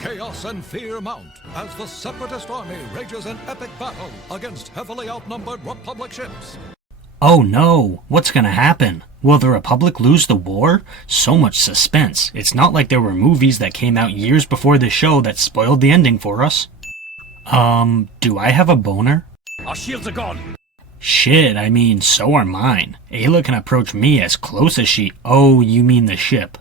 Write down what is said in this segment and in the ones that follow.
Chaos and fear mount as the Separatist army rages an epic battle against heavily outnumbered Republic ships. Oh no, what's gonna happen? Will the Republic lose the war? So much suspense. It's not like there were movies that came out years before this show that spoiled the ending for us. Do I have a boner? Our shields are gone! Shit, I mean, so are mine. Ayla can approach me as close as she— Oh, you mean the ship.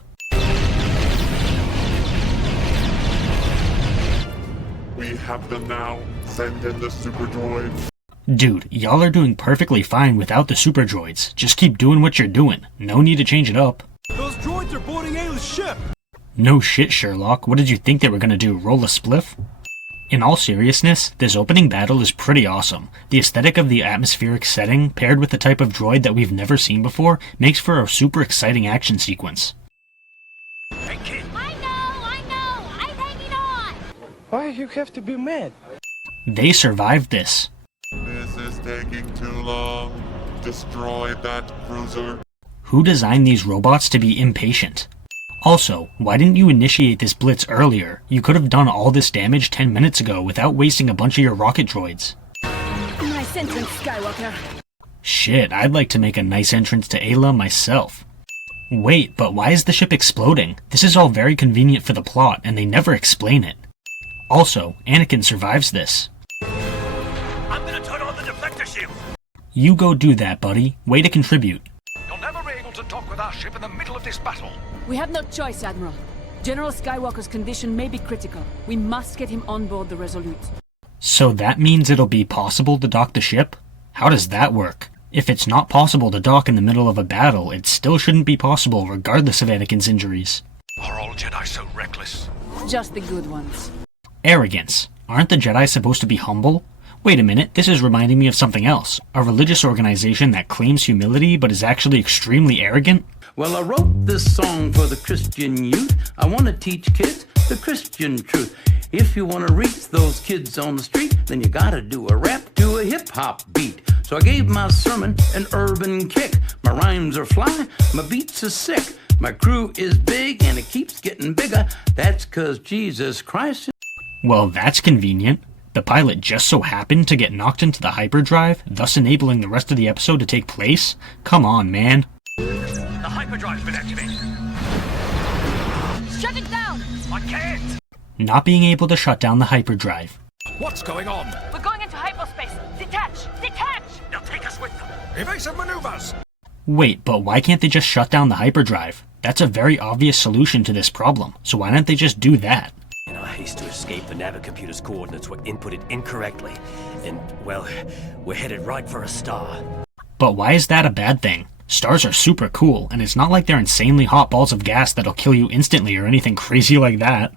We have them now. Send in the super droids. Dude, y'all are doing perfectly fine without the super droids. Just keep doing what you're doing. No need to change it up. Those droids are boarding Ayla's ship! No shit, Sherlock. What did you think they were gonna do, roll a spliff? In all seriousness, this opening battle is pretty awesome. The aesthetic of the atmospheric setting, paired with the type of droid that we've never seen before, makes for a super exciting action sequence. Hey kid! I know! I'm hanging on! Why you have to be mad? They survived this. This is taking too long. Destroy that cruiser. Who designed these robots to be impatient? Also, why didn't you initiate this blitz earlier? You could have done all this damage 10 minutes ago without wasting a bunch of your rocket droids. Nice entrance, Skywalker. Shit, I'd like to make a nice entrance to Ayla myself. Wait, but why is the ship exploding? This is all very convenient for the plot, and they never explain it. Also, Anakin survives this. I'm gonna turn on the deflector shield! You go do that, buddy. Way to contribute. You'll never be able to dock with our ship in the middle of this battle. We have no choice, Admiral. General Skywalker's condition may be critical. We must get him on board the Resolute. So that means it'll be possible to dock the ship? How does that work? If it's not possible to dock in the middle of a battle, it still shouldn't be possible regardless of Anakin's injuries. Are all Jedi so reckless? Just the good ones. Arrogance. Aren't the Jedi supposed to be humble? Wait a minute, this is reminding me of something else. A religious organization that claims humility but is actually extremely arrogant? Well, I wrote this song for the Christian youth. I want to teach kids the Christian truth. If you want to reach those kids on the street, then you gotta do a rap to a hip-hop beat. So I gave my sermon an urban kick. My rhymes are fly, my beats are sick. My crew is big and it keeps getting bigger. That's 'cause Jesus Christ. Well, that's convenient. The pilot just so happened to get knocked into the hyperdrive, thus enabling the rest of the episode to take place? Come on, man. The hyperdrive's been activated! Shut it down! I can't! Not being able to shut down the hyperdrive. What's going on? We're going into hyperspace! Detach! Detach! They'll take us with them! Evasive maneuvers! Wait, but why can't they just shut down the hyperdrive? That's a very obvious solution to this problem, so why don't they just do that? In our haste to escape, the navicomputer's coordinates were inputted incorrectly. And, well, we're headed right for a star. But why is that a bad thing? Stars are super cool, and it's not like they're insanely hot balls of gas that'll kill you instantly or anything crazy like that.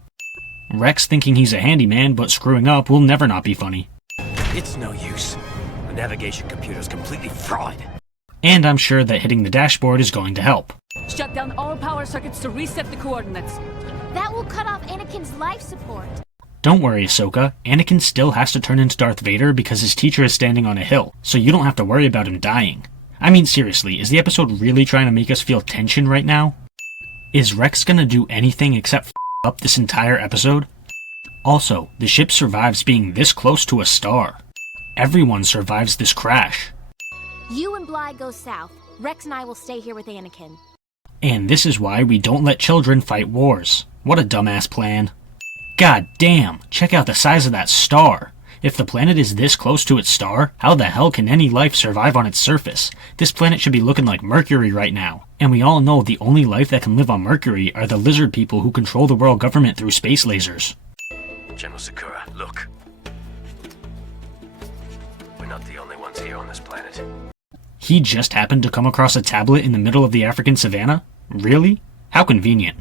Rex thinking he's a handyman but screwing up will never not be funny. It's no use. The navigation computer's completely fried. And I'm sure that hitting the dashboard is going to help. Shut down all power circuits to reset the coordinates. That will cut off Anakin's life support. Don't worry, Ahsoka. Anakin still has to turn into Darth Vader because his teacher is standing on a hill, so you don't have to worry about him dying. I mean, seriously, is the episode really trying to make us feel tension right now? Is Rex gonna do anything except f*** up this entire episode? Also, the ship survives being this close to a star. Everyone survives this crash. You and Bly go south. Rex and I will stay here with Anakin. And this is why we don't let children fight wars. What a dumbass plan. God damn, check out the size of that star. If the planet is this close to its star, how the hell can any life survive on its surface? This planet should be looking like Mercury right now. And we all know the only life that can live on Mercury are the lizard people who control the world government through space lasers. General Sakura, look. We're not the only ones here on this planet. He just happened to come across a tablet in the middle of the African savannah? Really? How convenient.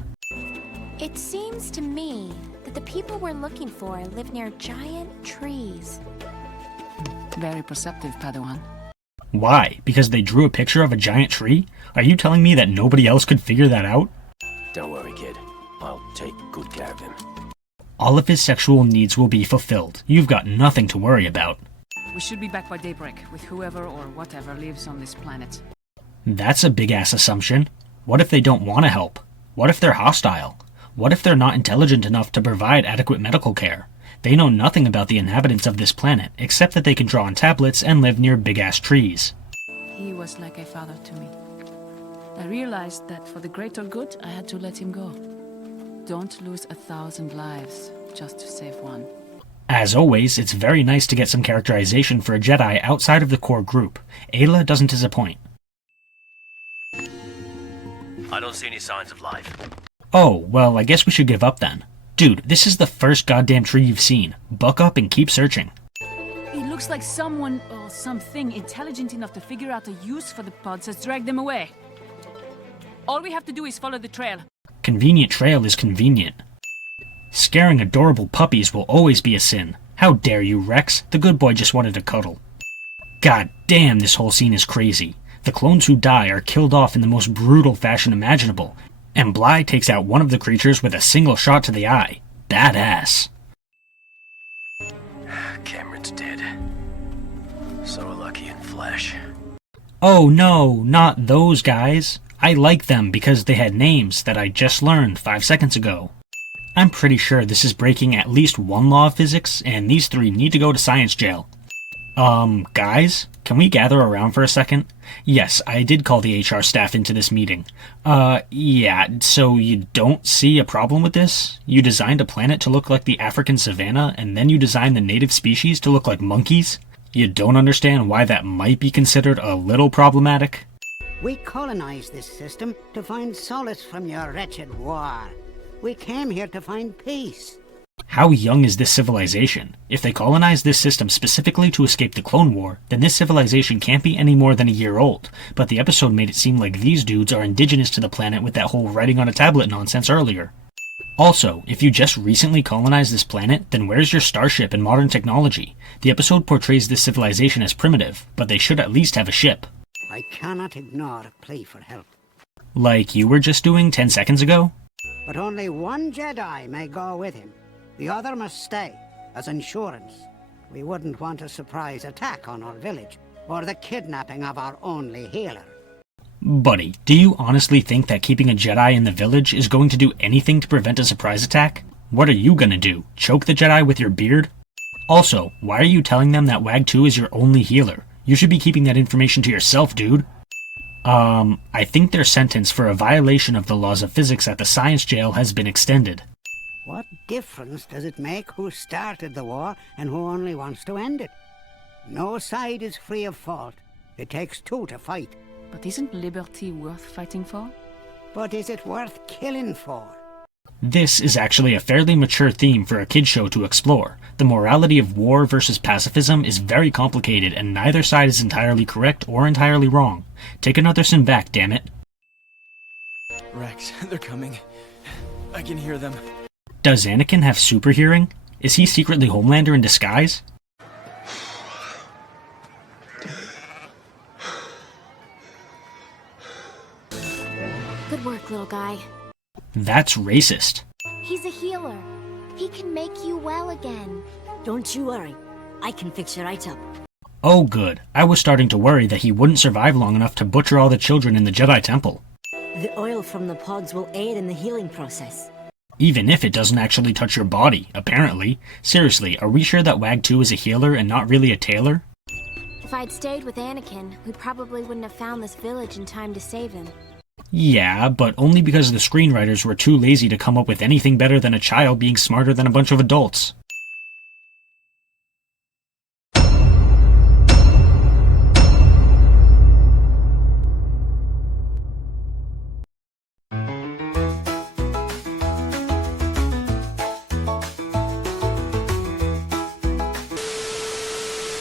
It seems to me that the people we're looking for live near giant trees. Very perceptive, Padawan. Why? Because they drew a picture of a giant tree? Are you telling me that nobody else could figure that out? Don't worry, kid. I'll take good care of him. All of his sexual needs will be fulfilled. You've got nothing to worry about. We should be back by daybreak with whoever or whatever lives on this planet. That's a big-ass assumption. What if they don't want to help? What if they're hostile? What if they're not intelligent enough to provide adequate medical care? They know nothing about the inhabitants of this planet, except that they can draw on tablets and live near big-ass trees. He was like a father to me. I realized that for the greater good, I had to let him go. Don't lose 1,000 lives just to save one. As always, it's very nice to get some characterization for a Jedi outside of the core group. Ayla doesn't disappoint. I don't see any signs of life. Oh, well, I guess we should give up then. Dude, this is the first goddamn tree you've seen. Buck up and keep searching. It looks like someone or something intelligent enough to figure out a use for the pods has dragged them away. All we have to do is follow the trail. Convenient trail is convenient. Scaring adorable puppies will always be a sin. How dare you, Rex? The good boy just wanted to cuddle. God damn, this whole scene is crazy. The clones who die are killed off in the most brutal fashion imaginable, and Bly takes out one of the creatures with a single shot to the eye. Badass. Cameron's dead. So lucky in flesh. Oh no, not those guys. I like them because they had names that I just learned 5 seconds ago. I'm pretty sure this is breaking at least one law of physics, and these three need to go to science jail. Guys? Can we gather around for a second? Yes, I did call the HR staff into this meeting. Yeah, so you don't see a problem with this? You designed a planet to look like the African savanna, and then you designed the native species to look like monkeys? You don't understand why that might be considered a little problematic? We colonized this system to find solace from your wretched war. We came here to find peace. How young is this civilization? If they colonized this system specifically to escape the Clone War, then this civilization can't be any more than a year old, but the episode made it seem like these dudes are indigenous to the planet with that whole writing on a tablet nonsense earlier. Also, if you just recently colonized this planet, then where's your starship and modern technology? The episode portrays this civilization as primitive, but they should at least have a ship. I cannot ignore a plea for help. Like you were just doing 10 seconds ago? But only one Jedi may go with him. The other must stay, as insurance. We wouldn't want a surprise attack on our village, or the kidnapping of our only healer. Buddy, do you honestly think that keeping a Jedi in the village is going to do anything to prevent a surprise attack? What are you gonna do? Choke the Jedi with your beard? Also, why are you telling them that WAG 2 is your only healer? You should be keeping that information to yourself, dude. I think their sentence for a violation of the laws of physics at the science jail has been extended. What difference does it make who started the war and who only wants to end it? No side is free of fault. It takes two to fight. But isn't liberty worth fighting for? But is it worth killing for? This is actually a fairly mature theme for a kid's show to explore. The morality of war versus pacifism is very complicated, and neither side is entirely correct or entirely wrong. Take another sin back, damn it. Rex, they're coming. I can hear them. Does Anakin have super hearing? Is he secretly Homelander in disguise? Good work, little guy. That's racist. He's a healer. He can make you well again. Don't you worry. I can fix you right up. Oh good, I was starting to worry that he wouldn't survive long enough to butcher all the children in the Jedi Temple. The oil from the pods will aid in the healing process. Even if it doesn't actually touch your body, apparently. Seriously, are we sure that WAG 2 is a healer and not really a tailor? If I'd stayed with Anakin, we probably wouldn't have found this village in time to save him. Yeah, but only because the screenwriters were too lazy to come up with anything better than a child being smarter than a bunch of adults.